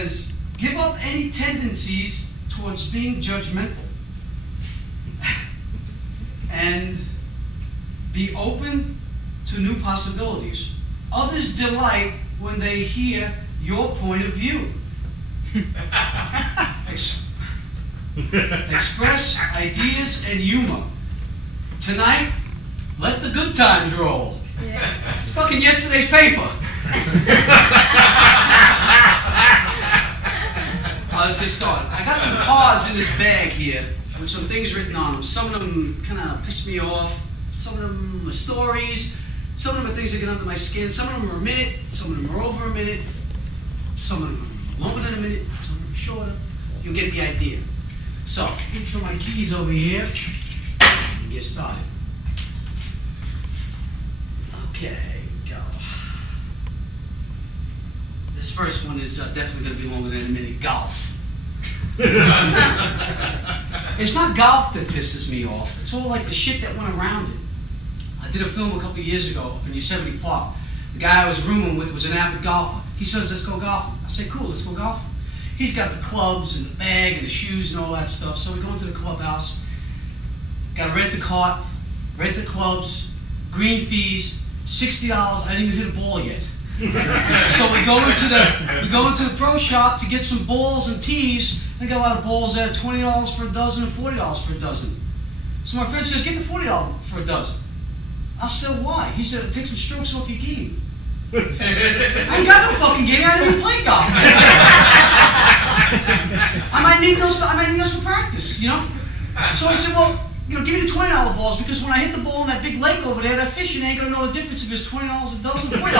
says, give up any tendencies towards being judgmental and be open to new possibilities. Others delight when they hear your point of view. Express ideas and humor. Tonight, let the good times roll. Yeah. It's fucking yesterday's paper. Let's get started. I got some cards in this bag here with some things written on them. Some of them kind of piss me off. Some of them are stories. Some of them are things that get under my skin. Some of them are a minute. Some of them are over a minute. Some of them are longer than a minute. Some of them are shorter. You'll get the idea. So, let me throw my keys over here and get started. Okay, go. This first one is definitely going to be longer than a minute. Golf. It's not golf that pisses me off. It's all like the shit that went around it. I did a film a couple of years ago up in Yosemite Park. The guy I was rooming with was an avid golfer. He says, let's go golfing. I say, cool, let's go golfing. He's got the clubs and the bag and the shoes and all that stuff. So we go into the clubhouse. Got to rent the cart, rent the clubs, green fees, $60. I didn't even hit a ball yet. So we go into the pro shop to get some balls and tees. They got a lot of balls there, $20 for a dozen and $40 for a dozen. So my friend says, get the $40 for a dozen. I said, why? He said, take some strokes off your game. I ain't got no fucking game. I didn't even play golf. I might need those for practice, you know? So I said, well, you know, give me the $20 balls, because when I hit the ball in that big lake over there, that fishing ain't gonna know the difference if it's $20 a dozen or $40.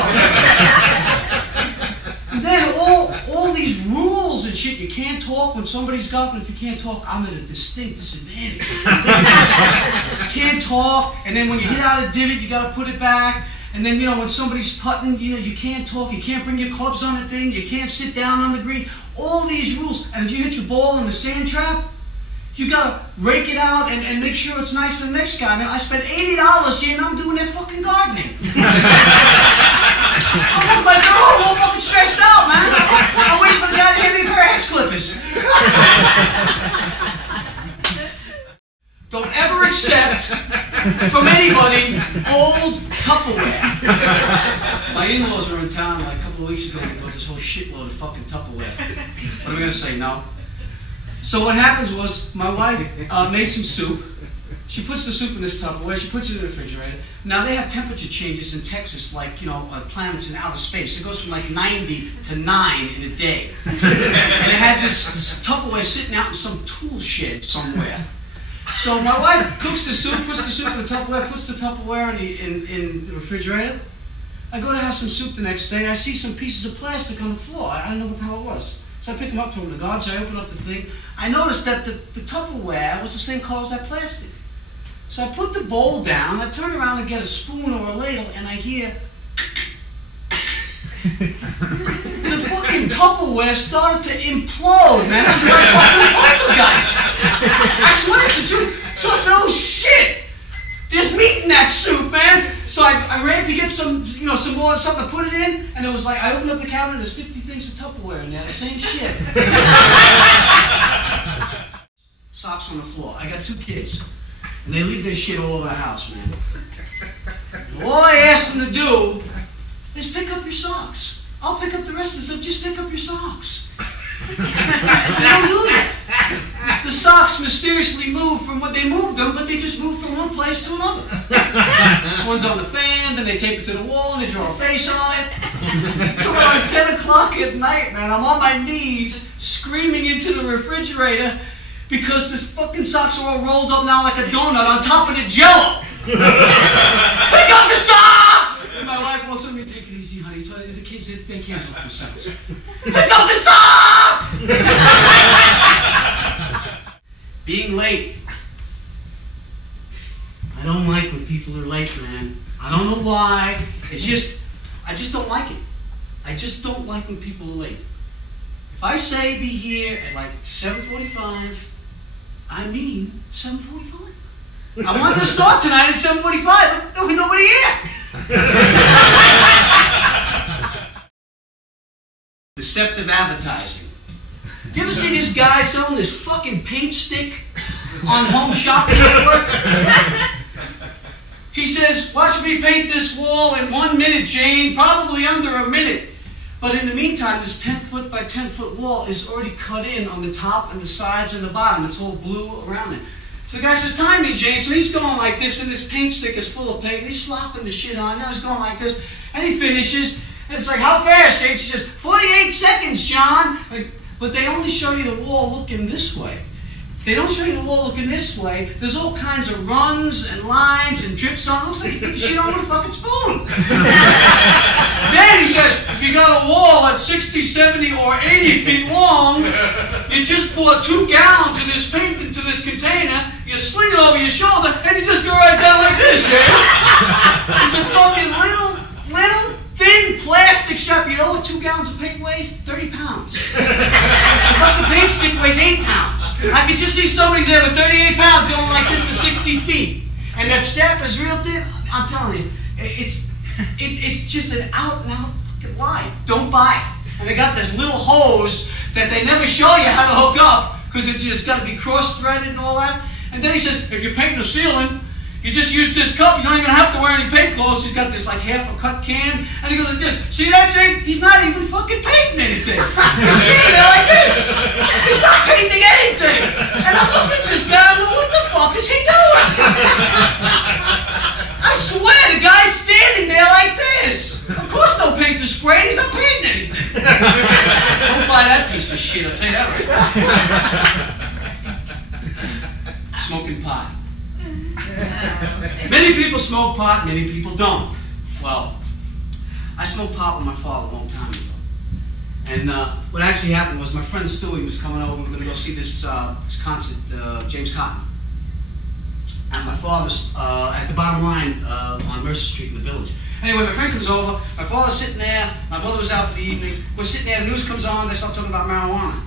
And then all these rules and shit. You can't talk when somebody's golfing. If you can't talk, I'm at a distinct disadvantage. You can't talk, and then when you hit out a divot, you gotta put it back. And then, you know, when somebody's putting, you know, you can't talk, you can't bring your clubs on the thing, you can't sit down on the green. All these rules. And if you hit your ball in the sand trap, you gotta rake it out and make sure it's nice for the next guy. Man, I spent $80 here and I'm doing that fucking gardening. I'm with my girl, I'm all fucking stressed out, man. I'm waiting for the guy to hit me a pair of hedge clippers. Don't ever accept from anybody old Tupperware. My in-laws were in town like a couple of weeks ago and they bought this whole shitload of fucking Tupperware. What am I going to say? No? So what happens was, my wife made some soup. She puts the soup in this Tupperware, she puts it in the refrigerator. Now they have temperature changes in Texas, like, you know, planets in outer space. It goes from like 90 to 9 in a day. And it had this Tupperware sitting out in some tool shed somewhere. So my wife cooks the soup, puts the soup in the Tupperware, puts the Tupperware in the refrigerator. I go to have some soup the next day, I see some pieces of plastic on the floor. I don't know what the hell it was. So I pick them up from the garbage, I open up the thing. I noticed that the Tupperware was the same color as that plastic. So I put the bowl down, I turn around to get a spoon or a ladle, and I hear the fucking Tupperware started to implode, man. It was like fucking poltergeist. I swear it's the truth. So I said, oh shit! There's meat in that soup, man! So I ran to get some, you know, some more, something to put it in, and it was like, I opened up the cabinet, there's 50 things of Tupperware in there, the same shit. Socks on the floor. I got 2 kids, and they leave their shit all over the house, man. And all I asked them to do is pick up your socks. I'll pick up the rest of the stuff, just pick up your socks. They don't do that. The socks mysteriously move from what they moved them, but they just move from one place to another. One's on the fan, then they tape it to the wall, and they draw a face on it. So around 10 o'clock at night, man, I'm on my knees, screaming into the refrigerator, because this fucking socks are all rolled up now like a donut on top of the Jell-O. Pick up the socks! And my wife walks over to me, take it easy, honey. So the kids, they can't help themselves. Pick up the socks! Being late. I don't like when people are late, man. I don't know why. It's just, I just don't like it. I just don't like when people are late. If I say be here at like 7:45, I mean 7:45. I wanted to start tonight at 7:45, but there was nobody here. Deceptive advertising. You ever see this guy selling this fucking paint stick on Home Shopping Network? He says, watch me paint this wall in 1 minute, Jane, probably under a minute. But in the meantime, this 10-foot by 10-foot wall is already cut in on the top and the sides and the bottom. It's all blue around it. So the guy says, time me, Jane. So he's going like this, and this paint stick is full of paint. And he's slopping the shit on. You know, he's going like this. And he finishes. And it's like, how fast, Jane? She says, 48 seconds, John. But they only show you the wall looking this way. They don't show you the wall looking this way. There's all kinds of runs and lines and drips on. It looks like you put the shit on with a fucking spoon. Then he says, if you got a wall that's 60, 70, or 80 feet long, you just pour 2 gallons of this paint into this container, you sling it over your shoulder, and you just go right down like this, Jay. It's a fucking little, thin plastic strap. You know what 2 gallons of paint weighs? 30 pounds. The fucking paint stick weighs 8 pounds. I could just see somebody there with 38 pounds going like this for 60 feet. And that strap is real thin. I'm telling you, it's just an out-and-out fucking lie. Don't buy it. And they got this little hose that they never show you how to hook up because it's got to be cross-threaded and all that. And then he says, if you're painting the ceiling, you just use this cup, you don't even have to wear any paint clothes. He's got this like half a cut can, and he goes like this. See that, Jake? He's not even fucking painting anything. He's standing there like this. He's not painting anything. And I'm looking at this guy, well, what the fuck is he doing? I swear, the guy's standing there like this. Of course no paint is sprayed, he's not painting anything. Don't buy that piece of shit, I'll tell you that right. Smoking pot. Many people smoke pot, many people don't. Well, I smoked pot with my father a long time ago. And what actually happened was my friend Stewie was coming over. We were going to go see this concert, James Cotton. And my father's at the bottom line on Mercer Street in the Village. Anyway, my friend comes over. My father's sitting there. My brother was out for the evening. We're sitting there. The news comes on. They start talking about marijuana.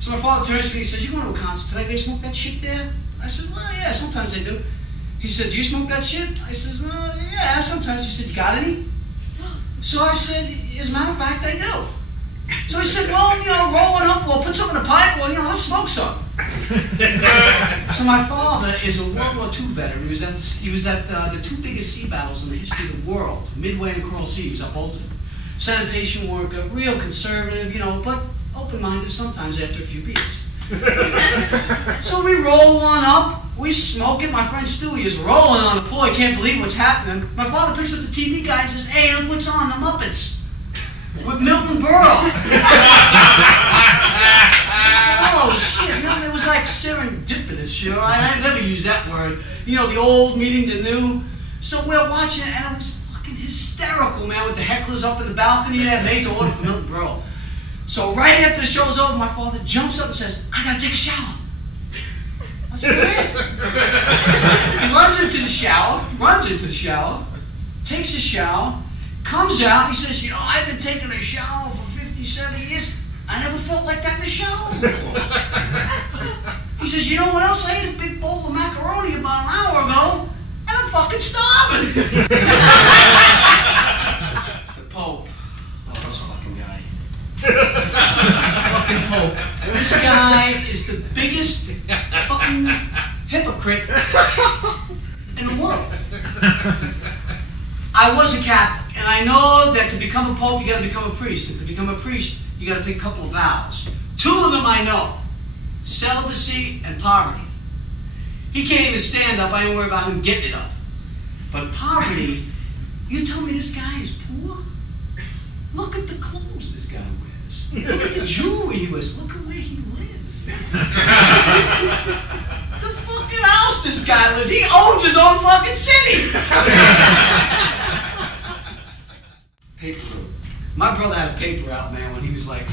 So my father turns to me and says, you going to a concert today? They smoke that shit there? I said, well, yeah, sometimes they do. He said, do you smoke that shit? I said, well, yeah, sometimes. He said, you got any? So I said, as a matter of fact, I do. So he said, well, you know, rolling up, well, put something in the pipe, well, you know, let's smoke some. So my father is a World War II veteran. He was at the 2 biggest sea battles in the history of the world, Midway and Coral Sea. He was up both of them. Sanitation worker, real conservative, you know, but open-minded sometimes after a few beers. So we roll one up. We smoke it. My friend Stewie is rolling on the floor. He can't believe what's happening. My father picks up the TV guy and says, hey, look what's on, the Muppets. With Milton Berle. Oh, shit. You know, it was like serendipitous, you know. I never use that word. You know, the old meeting the new. So we're watching it, and it was fucking hysterical, man, with the hecklers up in the balcony there, made to order for Milton Berle. So right after the show's over, my father jumps up and says, I gotta take a shower. I said, go ahead. He runs into the shower, takes a shower, comes out, he says, you know, I've been taking a shower for 50, 70 years. I never felt like that in the shower before. He says, you know what else? I ate a big bowl of macaroni about an hour ago, and I'm fucking starving. The Pope. Oh, this fucking guy. Fucking Pope. This guy is the biggest fucking hypocrite in the world. I was a Catholic, and I know that to become a Pope, you got to become a priest. And to become a priest, you got to take a couple of vows. 2 of them I know: celibacy and poverty. He can't even stand up. I ain't worried about him getting it up. But poverty, you tell me this guy is poor? Look at the clothes this guy wears. Look at the jewelry he wears. Look at where he lives. The fucking house this guy lives. He owns his own fucking city. Paper route. My brother had a paper out, man, when he was like,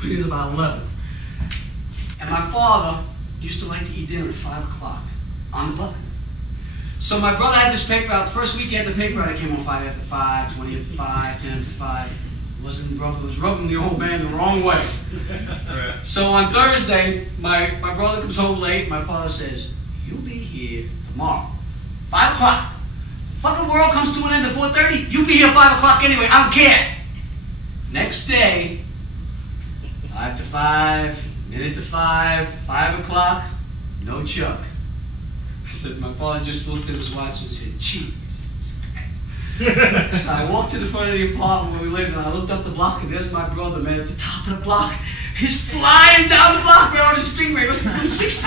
when he was about 11. And my father used to like to eat dinner at 5 o'clock on the bucket. So my brother had this paper out. The first week he had the paper out, I came on 5 after 5, 20 after 5, 10 after 5. It was rubbing the old man the wrong way. So on Thursday, my brother comes home late. My father says, you'll be here tomorrow, 5 o'clock. The fucking world comes to an end at 4:30. You'll be here 5 o'clock anyway. I don't care. Next day, 5 to 5, minute to 5, 5 o'clock, no Chuck. I said, my father just looked at his watch and said, Jesus Christ. So I walked to the front of the apartment where we lived, and I looked up the block, and there's my brother, man, at the top of the block. He's flying down the block, man, on a Stingray. He must be 160.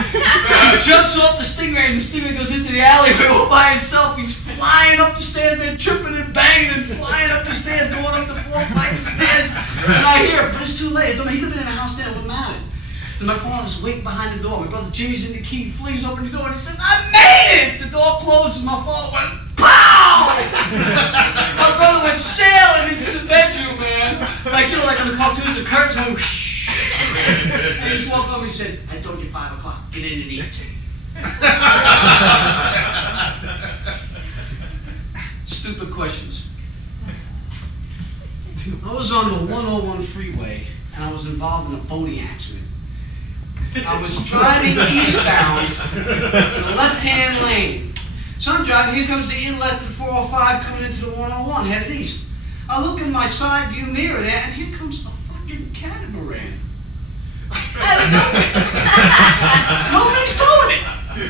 He jumps off the Stingray, and the Stingray goes into the alleyway all by himself. He's flying up the stairs, man, tripping and banging and flying up the stairs, going up the 4 flights of stairs. And I hear him, but it's too late. He could have been in the house there, it wouldn't matter. And my father's waiting behind the door. My brother Jimmy's in the key. He flings open the door and he says, I made it! The door closes. My father went, pow! My brother went sailing into the bedroom, man. Like, you know, like on the cartoons, the curtains went whoosh. And he just walked over and he said, I told you 5 o'clock. Get in and eat. Stupid questions. I was on the 101 freeway and I was involved in a boating accident. I was driving eastbound in the left-hand lane. So I'm driving, here comes the inlet to the 405 coming into the 101, headed east. I look in my side view mirror there, and here comes a fucking catamaran. Out of nowhere. Nobody's towing it.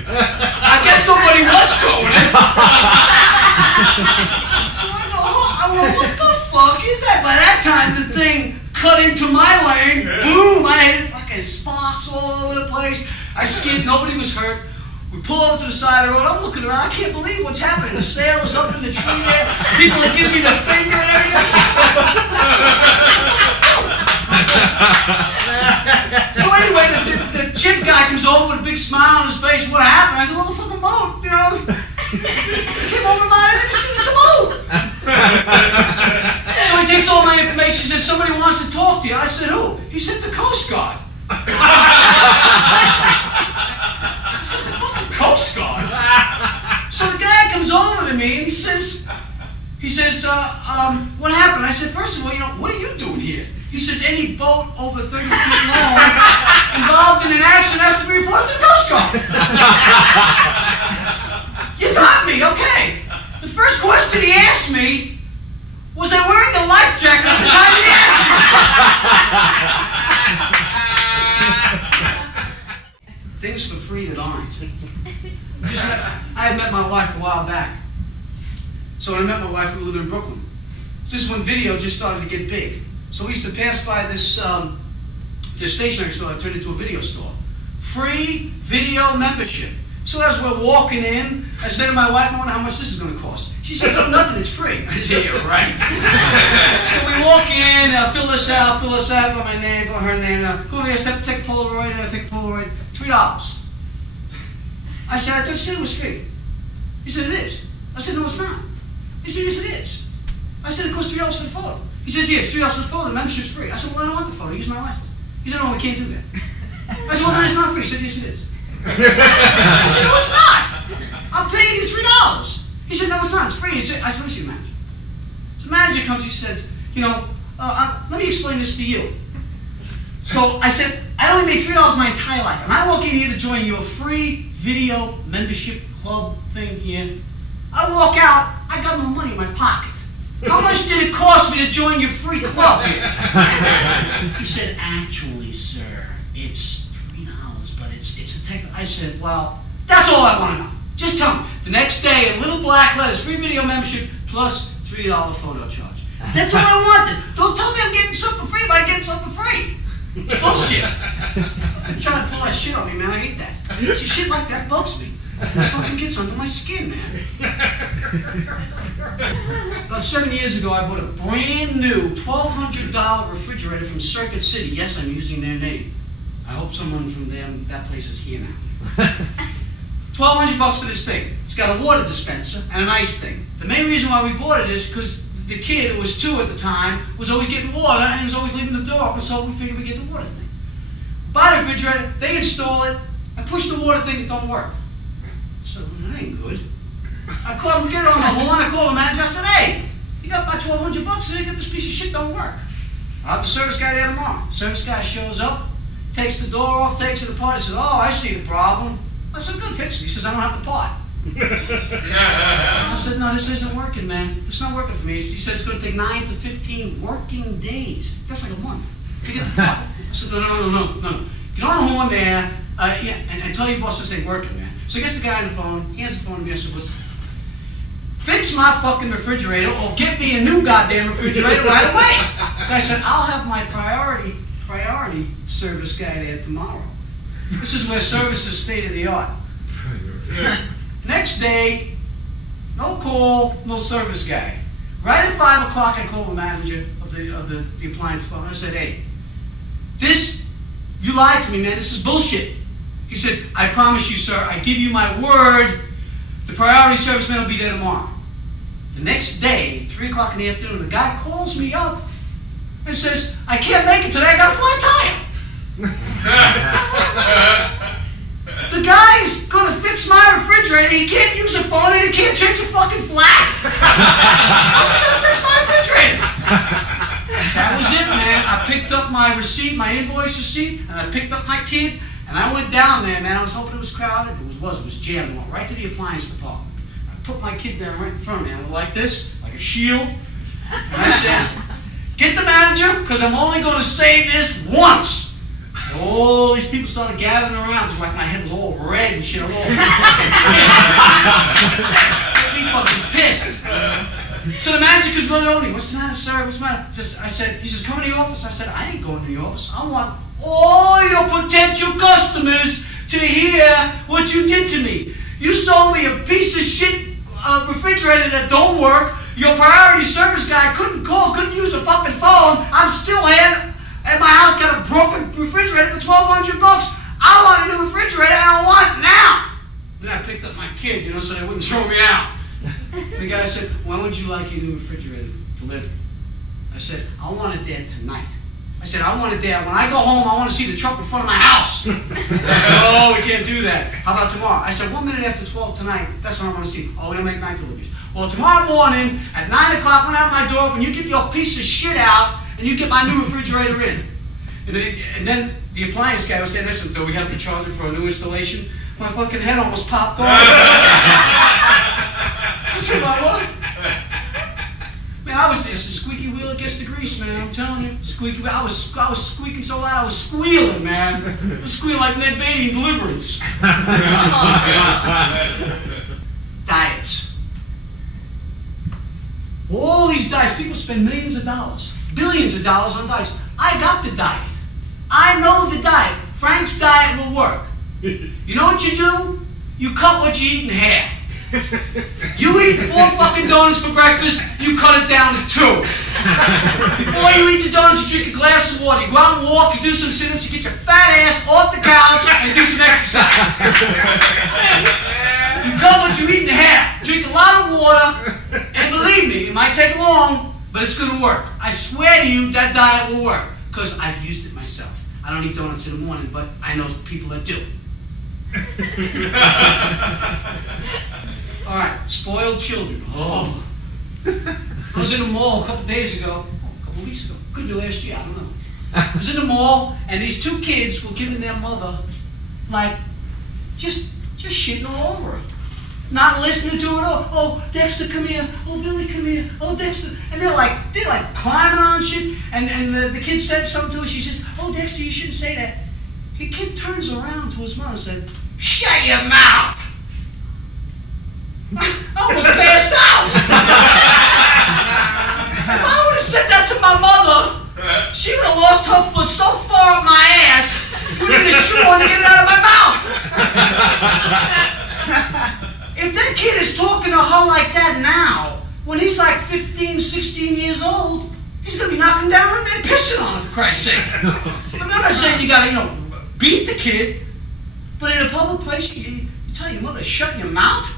I guess somebody was towing it. So I go, what the fuck is that? By that time, the thing cut into my lane. Boom! I hit it. Sparks all over the place. I skid, nobody was hurt. We pull over to the side of the road. I'm looking around. I can't believe what's happening. The sail is up in the tree there. People are giving me the finger and everything. So anyway, the chip guy comes over with a big smile on his face. What happened? I said, well, the fucking boat, you know. Came over my head. It's a boat. So he takes all my information. He says, somebody wants to talk to you. I said, who? He said, the Coast Guard. I said, the fucking Coast Guard? So the guy comes over to me and he says, what happened? I said, first of all, you know, what are you doing here? He says, any boat over 30 feet long involved in an accident has to be reported to the Coast Guard. You got me, okay. The first question he asked me, was I wearing a life jacket at the time of the accident? Things for free that aren't. I had met my wife a while back. So when I met my wife, we lived in Brooklyn. This is when video just started to get big. So we used to pass by this stationery store that turned into a video store. Free video membership. So as we're walking in, I said to my wife, I wonder how much this is going to cost. She says, oh, nothing, it's free. I said, yeah, you're right. So we walk in, fill this out, for my name, for her name. Go here, take a Polaroid, take a Polaroid. $3. I said, I thought you said it was free. He said, it is. I said, no, it's not. He said, yes, it is. I said, it costs $3 for the photo. He says, yeah, it's $3 for the photo, the membership's free. I said, well, I don't want the photo, use my license. He said, no, we can't do that. I said, well, then it's not free. He said, yes, it is. I said, no, it's not. I'm paying you $3. He said, no, it's not, it's free. I said, let me see the manager. So the manager comes, he says, you know, let me explain this to you. So I said, I only made $3 my entire life, and I walk in here to join your free video membership club thing here. I walk out, I got no money in my pocket. How much did it cost me to join your free club here? He said, actually, sir, it's $3, but it's a technical. I said, well, that's all I want to know. Just tell me. The next day, in little black letters, free video membership plus $3 photo charge. That's all I wanted. Don't tell me I'm getting something for free, but I'm getting something for free. It's bullshit. You're trying to pull that shit on me, man. I hate that. Shit like that bugs me. It fucking gets under my skin, man. About 7 years ago, I bought a brand new $1,200 refrigerator from Circuit City. Yes, I'm using their name. I hope someone from that place is here now. $1,200 for this thing. It's got a water dispenser and an ice thing. The main reason why we bought it is because the kid, who was 2 at the time, was always getting water and was always leaving the door open, so we figured we'd get the water thing. Buy the refrigerator, they install it, I push the water thing, it don't work. So that ain't good. I called him, get on the horn, I called the manager, I said, hey, you got about $1,200 and you got this piece of shit don't work. I'll have the service guy there tomorrow. Service guy shows up, takes the door off, takes it apart, he says, oh, I see the problem. I said, good, fix it. He says, I don't have the part. I said, no, this isn't working, man. It's not working for me. He said it's going to take 9 to 15 working days. That's like a month. To get the part. I said, no. Get on the horn there, and tell your boss this ain't working, man. So I gets the guy on the phone, he hands the phone to me, I said, listen, fix my fucking refrigerator or get me a new goddamn refrigerator right away. And I said, I'll have my priority service guy there tomorrow. This is where service is state of the art. Next day, no call, no service guy. Right at 5 o'clock, I called the manager of the appliance department. I said, hey, you lied to me, man. This is bullshit. He said, I promise you, sir, I give you my word, the priority service man will be there tomorrow. The next day, 3 o'clock in the afternoon, the guy calls me up and says, I can't make it today, I got a flat tire. The guy's gonna fix my refrigerator, he can't use a phone and he can't change a fucking flat. How's he gonna fix my refrigerator? That was it, man. I picked up my receipt, my invoice receipt, and I picked up my kid, and I went down there, man. I was hoping it was crowded. It was jammed. I went right to the appliance department. I put my kid down right in front of me. I went like this, like a shield. And I said, get the manager, because I'm only going to say this once. And all these people started gathering around. It was like my head was all red and shit. I was all fucking pissed. So the manager comes running over to me. What's the matter, sir? What's the matter? He says, come in the office. I said, I ain't going to the office. I want all your potential customers to hear what you did to me. You sold me a piece of shit refrigerator that don't work. Your priority service guy couldn't call, couldn't use a fucking phone. I'm still here at my house, got a broken refrigerator for $1,200 bucks. I want a new refrigerator and I want it now. Then I picked up my kid, so they wouldn't throw me out. The guy said, when would you like your new refrigerator delivered? I said, I want it there tonight. I said, I want it there. When I go home, I want to see the truck in front of my house. I said, oh, we can't do that. How about tomorrow? I said, 1 minute after 12 tonight, that's what I want to see. Oh, we don't make night deliveries. Well, tomorrow morning, at 9 o'clock, when I have my door open, you get your piece of shit out, and you get my new refrigerator in. And then the appliance guy was saying, listen, do we have to charge it for a new installation? My fucking head almost popped off. I said, what? Man, it's the squeaky wheel that gets the grease, man. I'm telling you, squeaky wheel. I was squeaking so loud, I was squealing, man. I was squealing like Ned Beatty in Deliverance. Diets. All these diets, people spend millions of dollars, billions of dollars on diets. I got the diet. I know the diet. Frank's diet will work. You know what you do? You cut what you eat in half. You eat 4 fucking donuts for breakfast, you cut it down to 2. Before you eat the donuts, you drink a glass of water. You go out and walk, you do some sit-ups, you get your fat ass off the couch and do some exercise. You cut what you eat in half. Drink a lot of water, and believe me, it might take long, but it's going to work. I swear to you, that diet will work, because I've used it myself. I don't eat donuts in the morning, but I know people that do. All right, spoiled children. Oh. I was in the mall a couple days ago, a couple weeks ago, could be last year, I don't know. I was in the mall, and these 2 kids were giving their mother, like, just shitting all over her. Not listening to her at all. Oh, Dexter, come here. Oh, Billy, come here. Oh, Dexter. And they're like climbing on shit. And the kid said something to her. She says, oh, Dexter, you shouldn't say that. The kid turns around to his mother and said, shut your mouth. I almost passed out. If I would have said that to my mother, she would have lost her foot so far up my ass, you would need a shoe on to get it out of my mouth. If that kid is talking to her like that now, when he's like 15, 16 years old, he's going to be knocking down her and pissing on her, for Christ's sake. I'm not saying you got to, beat the kid, but in a public place, you tell your mother to shut your mouth?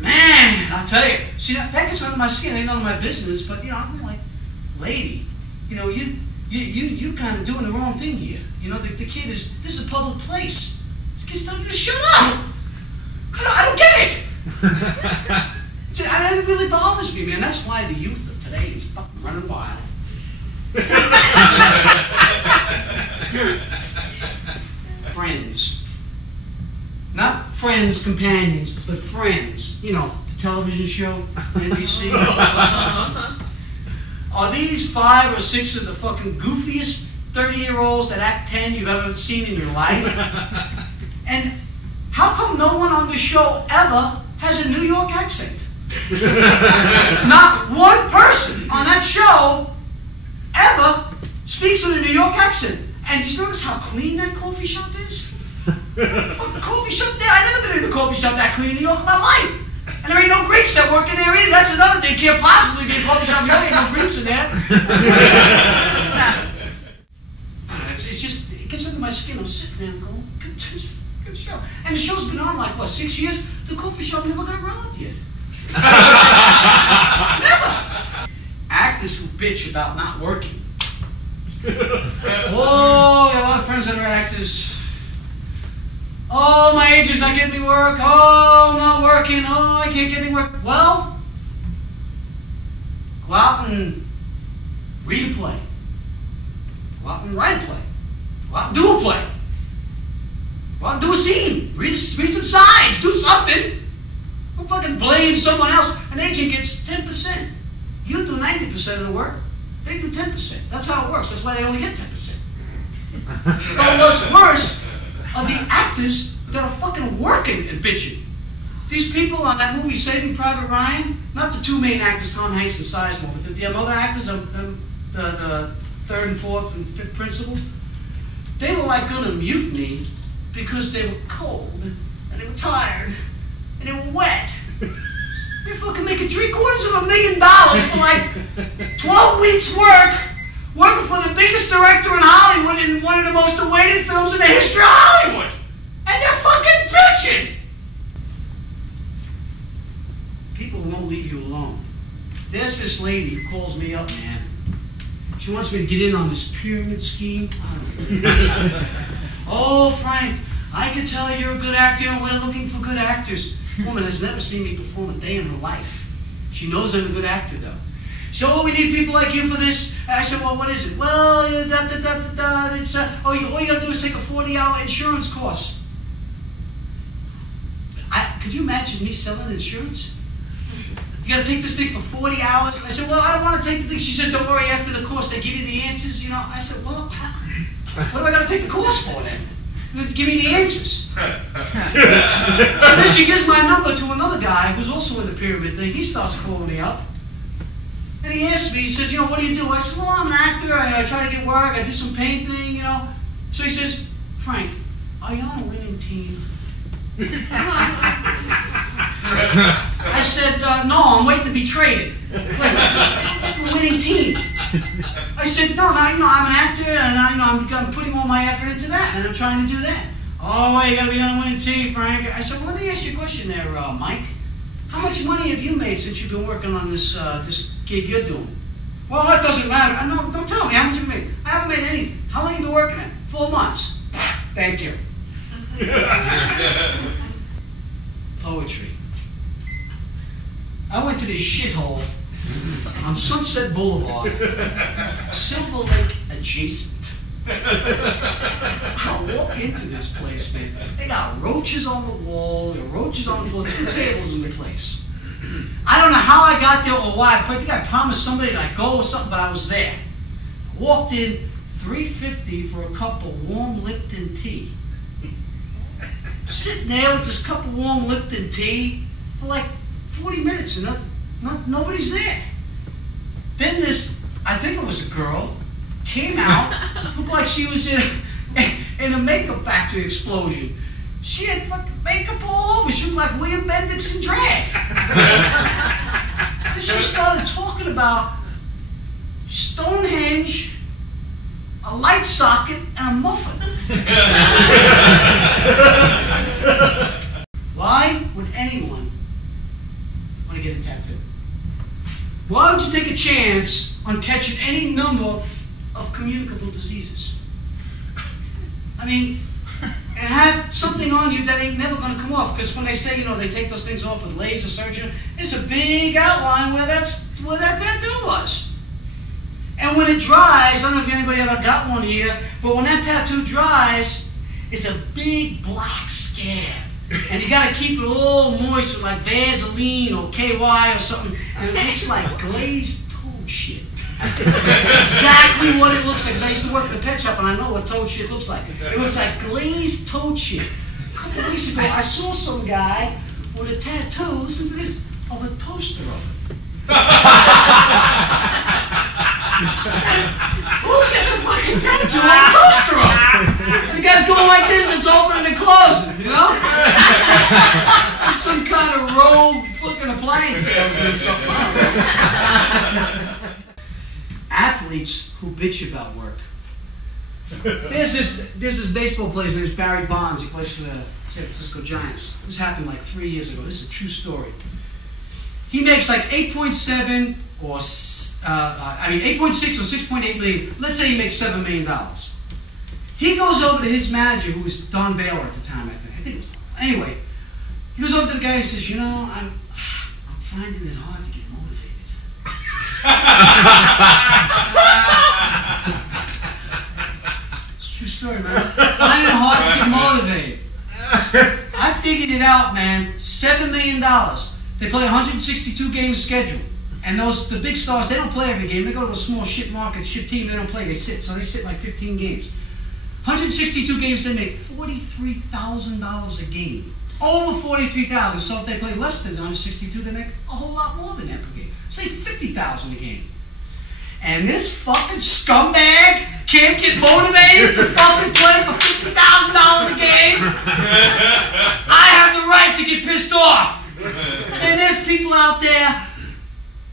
Man, I'll tell you. See, that gets under my skin. Ain't none of my business, but, I'm like, lady, you kind of doing the wrong thing here. The kid this is a public place. This kid's telling you to shut up. I don't get it. See, it really bothers me, man. That's why the youth of today is fucking running wild. Friends. Not friends, companions, but friends. The television show, NBC. are these 5 or 6 of the fucking goofiest 30-year-olds that act 10 you've ever seen in your life? And how come no one on the show ever has a New York accent? Not one person on that show ever speaks with a New York accent. And you notice how clean that coffee shop is? Fucking coffee shop there. I never been in a coffee shop that clean in New York in my life. And there ain't no Greeks that work in there either. That's another thing. Can't possibly be a coffee shop. There ain't no Greeks in there. It's just, it gets under my skin. I'm sitting there and going, good show. And the show's been on like, what, 6 years? The coffee shop never got robbed yet. Never. Actors who bitch about not working. Oh, I got a lot of friends that are actors. Oh, my agent's not getting me work. Oh, I'm not working. Oh, I can't get any work. Well, go out and read a play. Go out and write a play. Go out and do a play. Go out and do a scene. Read some signs. Do something. Don't fucking blame someone else. An agent gets 10%. You do 90% of the work. They do 10%. That's how it works. That's why they only get 10%. But what's worse are the actors that are fucking working and bitching. These people on that movie Saving Private Ryan, not the 2 main actors, Tom Hanks and Sizemore, but the other actors, the 3rd and 4th and 5th principal, they were like gonna mutiny because they were cold and they were tired and they were wet. They're fucking making $750,000 for like 12 weeks work, working for the biggest director in Hollywood in one of the most awaited films in the history of Hollywood. And they're fucking bitching. People who won't leave you alone. There's this lady who calls me up, man. She wants me to get in on this pyramid scheme. Oh, Frank, I can tell you're a good actor and we're looking for good actors. Woman has never seen me perform a day in her life. She knows I'm a good actor, though. So, we need people like you for this. I said, well, what is it? Well, it's, all you gotta do is take a 40-hour insurance course. Could you imagine me selling insurance? You gotta take this thing for 40 hours? I said, well, I don't want to take the thing. She says, don't worry, after the course, they give you the answers, you know. I said, well, what do I gotta take the course for, then? Give me the answers. And then she gives my number to another guy who's also in the pyramid thing. He starts calling me up. And he asks me, he says, you know, what do you do? I said, well, I'm an actor. I try to get work. I do some painting, you know. So he says, Frank, are you on a winning team? I said, no, I'm waiting to be traded. A winning team. I said, no, you know, I'm an actor, and you know, I'm putting all my effort into that, and I'm trying to do that. Oh, well, you got to be on a winning team, Frank. I said, well, let me ask you a question there, Mike. How much money have you made since you've been working on this this gig you're doing? Well, that doesn't matter. No, don't tell me how much you've made. I haven't made anything. How long have you been working at? 4 months. Thank you. Poetry. I went to this shithole on Sunset Boulevard, Silver Lake adjacent. I walk into this place, man. They got roaches on the wall, there are roaches on the floor, 2 tables in the place. I don't know how I got there or why, but I think I promised somebody that I'd go or something, but I was there. I walked in, $3.50 for a cup of warm Lipton tea. Sitting there with this cup of warm Lipton tea for like 40 minutes and nobody's there. Then this, I think it was a girl, came out, looked like she was in a makeup factory explosion. She had fucking makeup all over. She looked like William Bendix in drag. Then she started talking about Stonehenge, a light socket, and a muffin. Why would anyone want to get a tattoo? Why would you take a chance on catching any number of communicable diseases? I mean, and have something on you that ain't never going to come off. Because when they say, you know, they take those things off with laser surgery, there's a big outline where that tattoo was. And when it dries, I don't know if anybody ever got one here, but when that tattoo dries, it's a big black scab. And you got to keep it all moist with like Vaseline or KY or something, and it looks like glazed toad shit. It's exactly what it looks like. Because I used to work at the pet shop and I know what toad shit looks like. It looks like glazed toad shit. A couple of weeks ago, I saw some guy with a tattoo, listen to this, of a toaster oven. Who gets a fucking tattoo of a toaster oven? And the guy's going like this and it's opening and closing, you know? Some kind of rogue fucking appliance salesman or something. Athletes who bitch about work. There's this baseball player, his name is Barry Bonds. He plays for the San Francisco Giants. This happened like 3 years ago. This is a true story. He makes like 8.7 or 8.6 or 6.8 million. Let's say he makes $7 million. He goes over to his manager, who was Don Baylor at the time, I think it was. Anyway, he goes over to the guy and he says, you know, I'm finding it hard to get motivated. It's a true story, man. Finding it hard to get motivated. I figured it out, man. $7 million. They play 162 games scheduled. And the big stars, they don't play every game. They go to a small shit market, shit team, they don't play. They sit. So they sit like 15 games. 162 games, they make $43,000 a game. Over $43,000. So if they play less than 162, they make a whole lot more than that per game. Say $50,000 a game. And this fucking scumbag can't get motivated to fucking play for $50,000 a game. I have the right to get pissed off. And there's people out there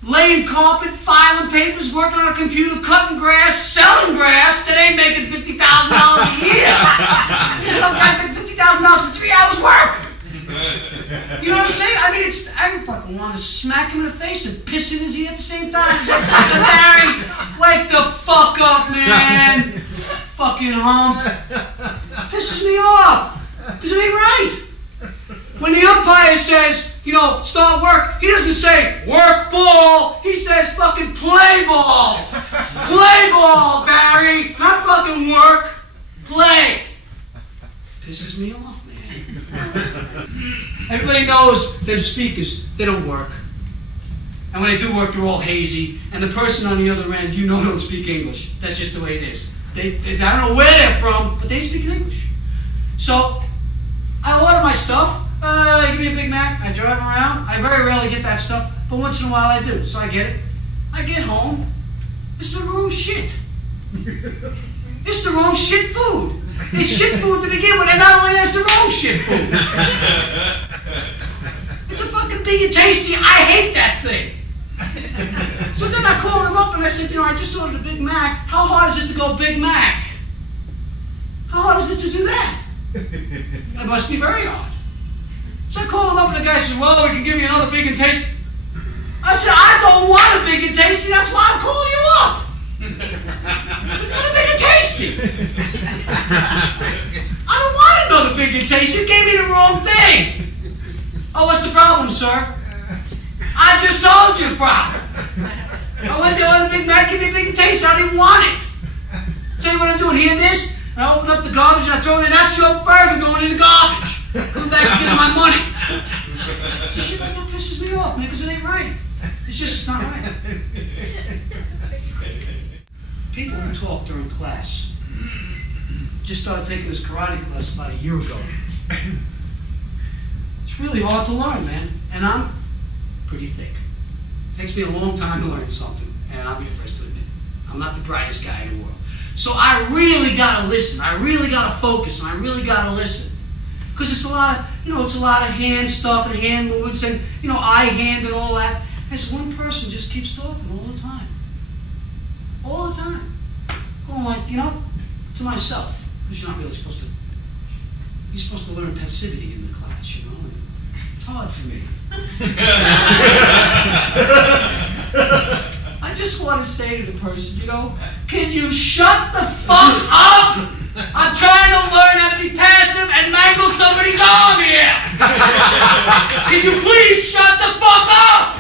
laying carpet, filing papers, working on a computer, cutting grass, selling grass that ain't making $50,000 a year. This some guy making $50,000 for 3 hours work. You know what I'm saying? I mean, I fucking want to smack him in the face and piss in his ear at the same time. It's like, fucking Barry, wake the fuck up, man. Fucking hump. Pisses me off. Because it ain't right. When the umpire says, you know, start work, he doesn't say, work ball. He says, fucking play ball. Play ball, Barry. Not fucking work. Play. Pisses me off, man. Everybody knows them speakers, they don't work. And when they do work, they're all hazy. And the person on the other end, you know, don't speak English. That's just the way it is. I don't know where they're from, but they speak English. So, I order my stuff. Give me a Big Mac. I drive around. I very rarely get that stuff, but once in a while I do. So I get it. I get home. It's the wrong shit. It's the wrong shit food. It's shit food to begin with, and not only that's the wrong shit food. It's a fucking Big and Tasty. I hate that thing. So then I called him up and I said, you know, I just ordered a Big Mac. How hard is it to go Big Mac? How hard is it to do that? It must be very hard. So I called him up and the guy said, well, we can give you another Big and Tasty. I said, I don't want a Big and Tasty, that's why I'm calling you up. There's not a Big and Tasty. I don't want another Big and Tasty, you gave me the wrong thing. Oh, what's the problem, sir? I just told you the problem. I went to order a Big Mac, give me a Big and Tasty, I didn't want it. Tell you what I'm doing, hear this? And I open up the garbage and I throw it in, that's your burger going in the garbage. Come back and get my money. So shit like that pisses me off, man, because it ain't right. It's not right. People who talk during class. Just started taking this karate class about a year ago. It's really hard to learn, man. And I'm pretty thick. It takes me a long time to learn something, and I'll be the first to admit it. I'm not the brightest guy in the world. So I really gotta listen. I really gotta focus, and I really gotta listen. Because it's a lot of, you know, it's a lot of hand stuff and hand movements and, you know, eye hand and all that. And this one person just keeps talking all the time. All the time. Going like, you know, to myself. Because you're not really supposed to, you're supposed to learn passivity in the class, you know. And it's hard for me. I just want to say to the person, you know, can you shut the fuck up? I'm trying to learn how to be passive and mangle somebody's arm here. Can you please shut the fuck up?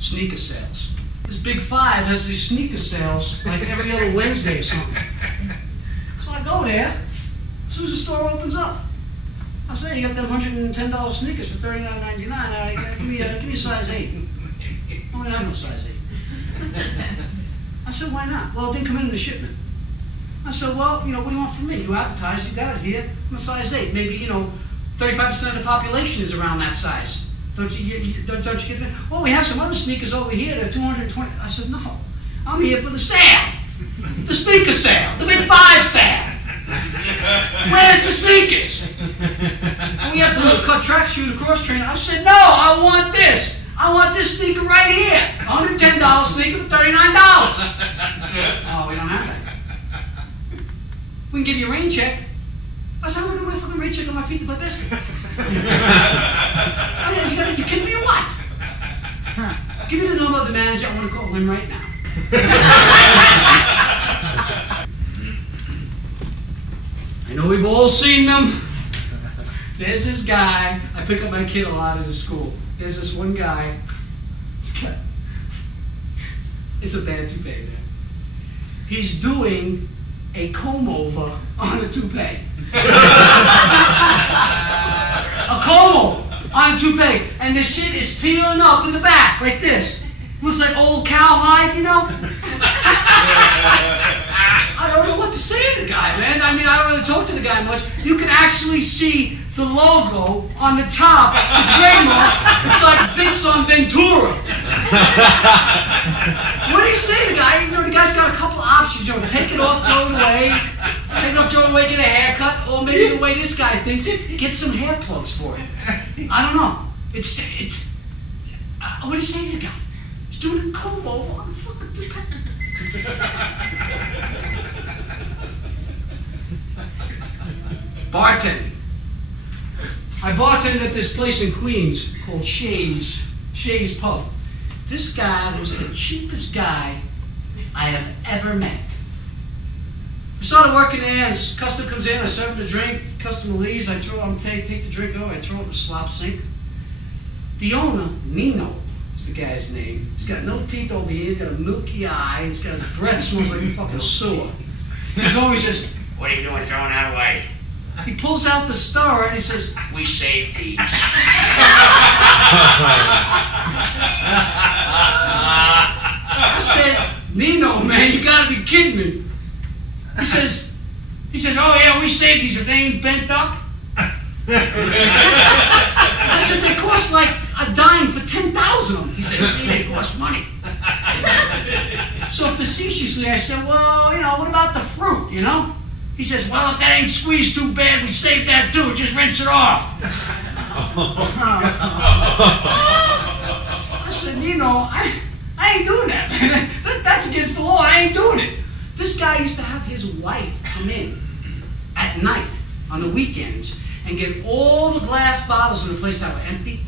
Sneaker sales. This Big Five has these sneaker sales like every other Wednesday or something. So I go there. As soon as the store opens up, I say, you got them $110 sneakers for $39.99. Give me a size 8. Oh, Oh, I have no size 8. I said, why not? Well, it didn't come in the shipment. I said, well, you know, what do you want from me? You advertise, you got it here. I'm a size 8. Maybe, you know, 35% of the population is around that size. Don't you get it? Well, we have some other sneakers over here that are 220. I said, no, I'm here for the sale. The sneaker sale. The Big 5 sale. Where's the sneakers? And we have the little cut track shoe, the cross trainer. I said, no, I want this. I want this sneaker right here. $110 sneaker for $39. Oh, we don't have that. We can give you a rain check. I said, I'm not going to fucking rain check on my feet to play basketball. You kidding me or what? Give me the number of the manager. I want to call him right now. I know we've all seen them. There's this guy. I pick up my kid a lot at his school. There's this one guy. It's a bad toupee, man. He's doing a comb over on a toupee. A comb over on a toupee. And the shit is peeling up in the back, like this. Looks like old cowhide, you know? I don't know what to say to the guy, man. I mean, I don't really talk to the guy much. You can actually see the logo on the top, the trademark. It's like Vince on Ventura. What do you say to the guy? You know, the guy's got a couple of options. You know, take it off, throw it away. Take it off, throw it away, get a haircut. Or maybe the way this guy thinks, get some hair plugs for it. I don't know. What do you say to the guy? He's doing a comb over on the fucking toupee. Bartending. I bartended at this place in Queens called Shay's Pub. This guy was the cheapest guy I have ever met. I started working there, and this customer comes in, I serve him the drink, customer leaves, I take the drink over, I throw it in the slop sink. The owner, Nino, is the guy's name. He's got no teeth over here, he's got a milky eye, he's got his breath smells like a fucking sewer. He always says, what are you doing throwing that away? He pulls out the star and he says, we save these. I said, Nino, man, you gotta be kidding me. He says, oh yeah, we save these if they ain't bent up. I said, they cost like a dime for 10,000 of them. He said, see, they cost money. So facetiously I said, well, you know, what about the fruit, you know? He says, well, if that ain't squeezed too bad, we save that too. Just rinse it off. I said, you know, I ain't doing that, man. That's against the law. I ain't doing it. This guy used to have his wife come in at night on the weekends and get all the glass bottles in the place that were empty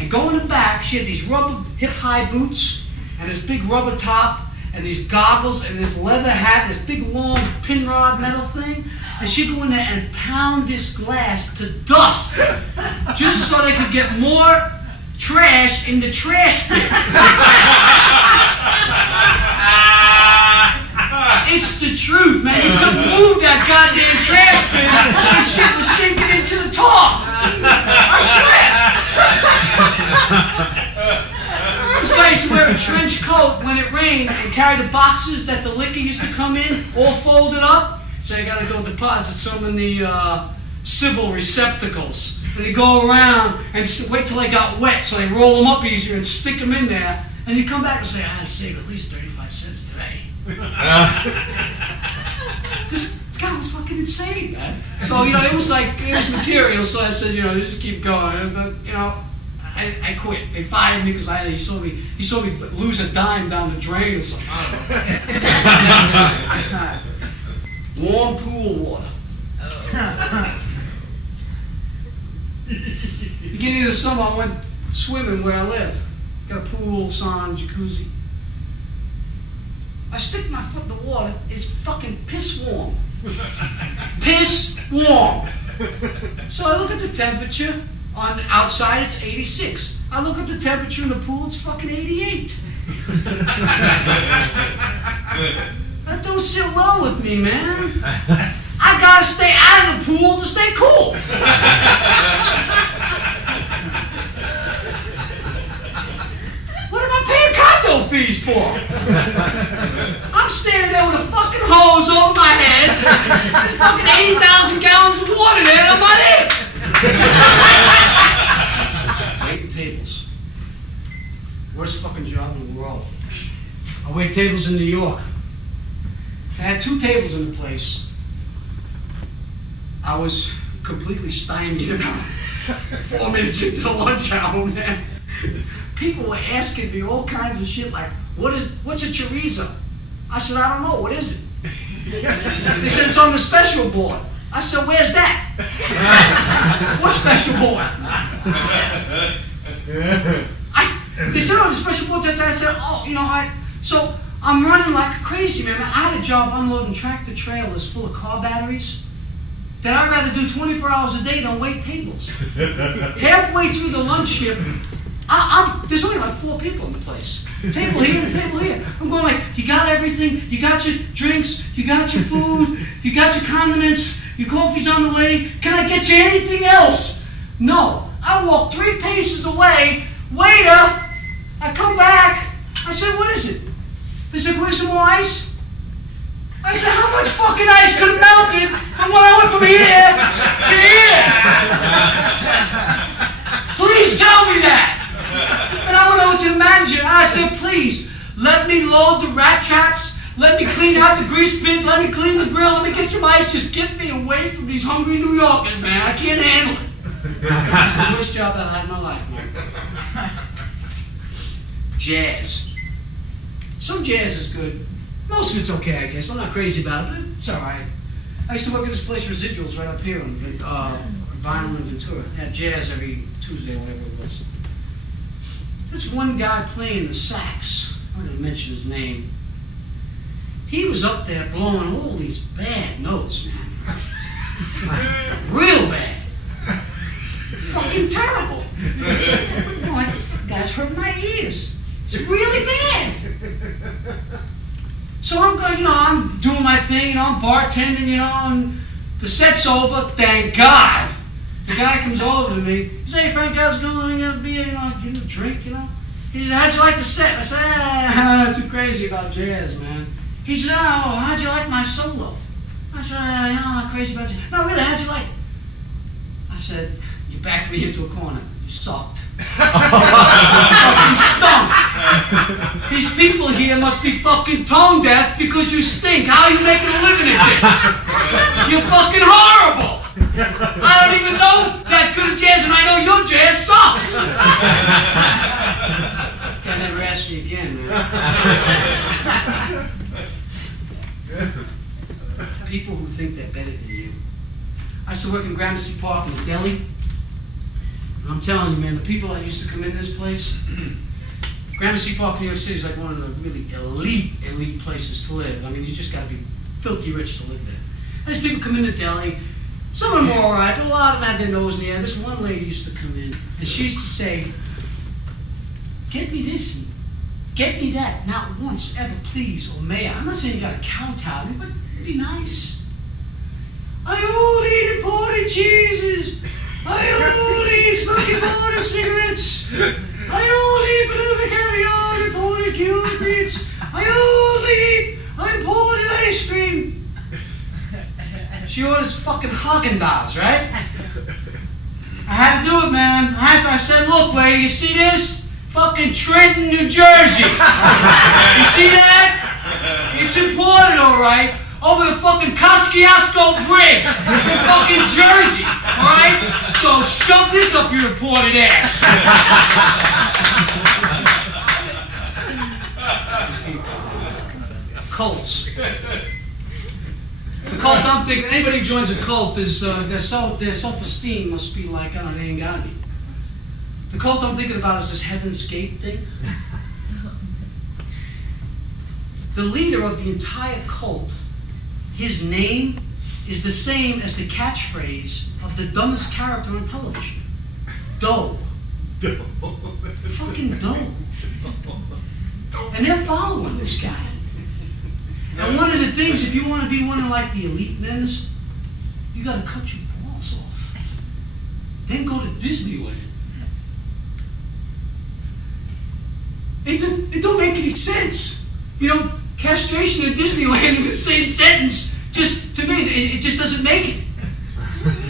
and go in the back. She had these rubber hip-high boots and this big rubber top and these goggles and this leather hat, this big long pin rod metal thing, and she'd go in there and pound this glass to dust just so they could get more trash in the trash bin. It's the truth, man. You couldn't move that goddamn trash bin. That shit was sinking into the top. I swear. This guy used to wear a trench coat when it rained and carry the boxes that the liquor used to come in, all folded up. So you got to go deposit some in the civil receptacles. And they go around and wait till they got wet so they roll them up easier and stick them in there. And you come back and say, I had to save at least 35 cents today. This guy was fucking insane, man. So, you know, it was material, so I said, you know, just keep going. But, you know, I quit. They fired me because he saw me lose a dime down the drain or something. I don't know. Warm pool water. Beginning of the summer, I went swimming where I live. Got a pool, sauna, jacuzzi. I stick my foot in the water, it's fucking piss warm. Piss warm. So I look at the temperature. On the outside, it's 86. I look at the temperature in the pool, it's fucking 88. That don't sit well with me, man. I gotta stay out of the pool to stay cool. What am I paying fees for? I'm standing there with a fucking hose over my head. There's fucking 80,000 gallons of water there, and I'm not in. Waiting tables. Worst fucking job in the world. I wait tables in New York. I had 2 tables in the place. I was completely stymied about 4 minutes into the lunch hour, man. People were asking me all kinds of shit like, what's a chorizo? I said, I don't know, what is it? They said, it's on the special board. I said, where's that? What special board? They said, oh, the special board. I said, oh, you know, so I'm running like crazy, man. I had a job unloading tractor trailers full of car batteries that I'd rather do 24 hours a day than wait tables. Halfway through the lunch shift, there's only like 4 people in the place. Table here and table here. I'm going like, you got everything, you got your drinks, you got your food, you got your condiments, your coffee's on the way. Can I get you anything else? No. I walk 3 paces away. Waiter, I come back. I said, what is it? They said, where's some more ice? I said, how much fucking ice could have melted from when I went from here to here? Please tell me that. And I went over to the manager and I said, please, let me load the rat traps, let me clean out the grease pit, let me clean the grill, let me get some ice, just get me away from these hungry New Yorkers, man. I can't handle it. It's the worst job I've had in my life, man. Jazz. Some jazz is good. Most of it's okay, I guess. I'm not crazy about it, but it's all right. I used to work at this place, Residuals, right up here on Vinyl and Ventura. Had jazz every Tuesday, whatever it was. There's one guy playing the sax. I'm going to mention his name. He was up there blowing all these bad notes, man. Real bad. Fucking terrible. You know, that guy's hurting my ears. It's really bad. So I'm going, you know, I'm doing my thing, you know, I'm bartending, you know, and the set's over, thank God. The guy comes over to me, he says, hey Frank, how's it going? You got a beer, you know, get a drink, you know? He said, how'd you like the set? I said, I'm not too crazy about jazz, man. He said, oh, how'd you like my solo? I said, you know, I'm not crazy about jazz. No, really, how'd you like it? I said, you backed me into a corner. You sucked. Fucking stunk. These people here must be fucking tone deaf because you stink. How are you making a living at this? You're fucking horrible. I don't even know that good jazz, and I know your jazz sucks. Can't never ask you again, man. People who think they're better than you. I used to work in Gramercy Park in the deli. And I'm telling you, man, the people that used to come in this place, Gramercy Park, New York City is like one of the really elite places to live. I mean, you just got to be filthy rich to live there. And these people come in the deli. Some of them were all right, but a lot of them had their nose in the air. This one lady used to come in, and she used to say, get me this and get me that. Not once, ever, please, or may I. I'm not saying you got to kowtow me, but it'd be nice. I only eat imported cheeses. I only smoke imported cigarettes. I only eat beluga caviar, imported cured meats. I only eat imported ice cream. She orders fucking Haagen-Dazs, right? I had to do it, man. I said, look, lady, you see this? Fucking Trenton, New Jersey. You see that? It's imported, all right? Over the fucking Kosciuszko Bridge in fucking Jersey, all right? So shove this up your imported ass. Cults. The cult I'm thinking, anybody who joins a cult is, their self-esteem must be like, I don't know, they ain't got any. The cult I'm thinking about is this Heaven's Gate thing. The leader of the entire cult, his name is the same as the catchphrase of the dumbest character on television. Doe. Fucking Doe. And they're following this guy. And one of the things, if you want to be one of like the elite men's, you got to cut your balls off. Then go to Disneyland. It don't make any sense. You know, castration and Disneyland in the same sentence, just, to me, it just doesn't make it.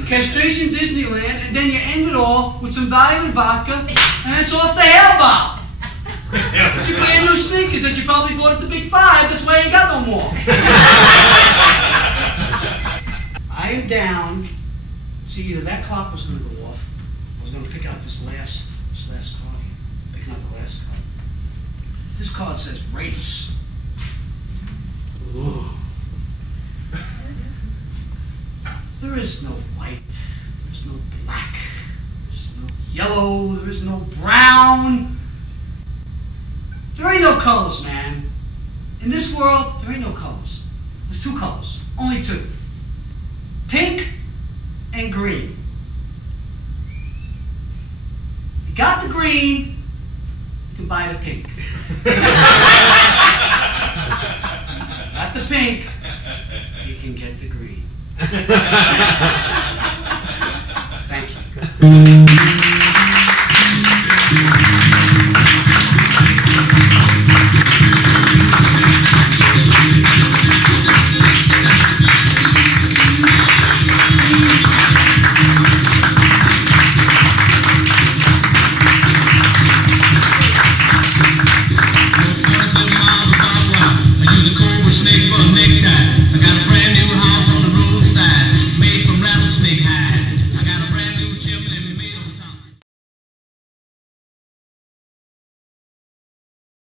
Castration, Disneyland, and then you end it all with some vitamin vodka, and it's off the hair bar. But you brand new sneakers that you probably bought at the Big Five, that's why I ain't got no more. I am down. See, either that clock was going to go off, I was going to pick out this last card here. Picking out the last card. This card says race. Ooh. There is no white, there is no black, there is no yellow, there is no brown. There ain't no colors, man. In this world, there ain't no colors. There's two colors, only two. Pink and green. You got the green, you can buy the pink. Got the pink, you can get the green. Thank you.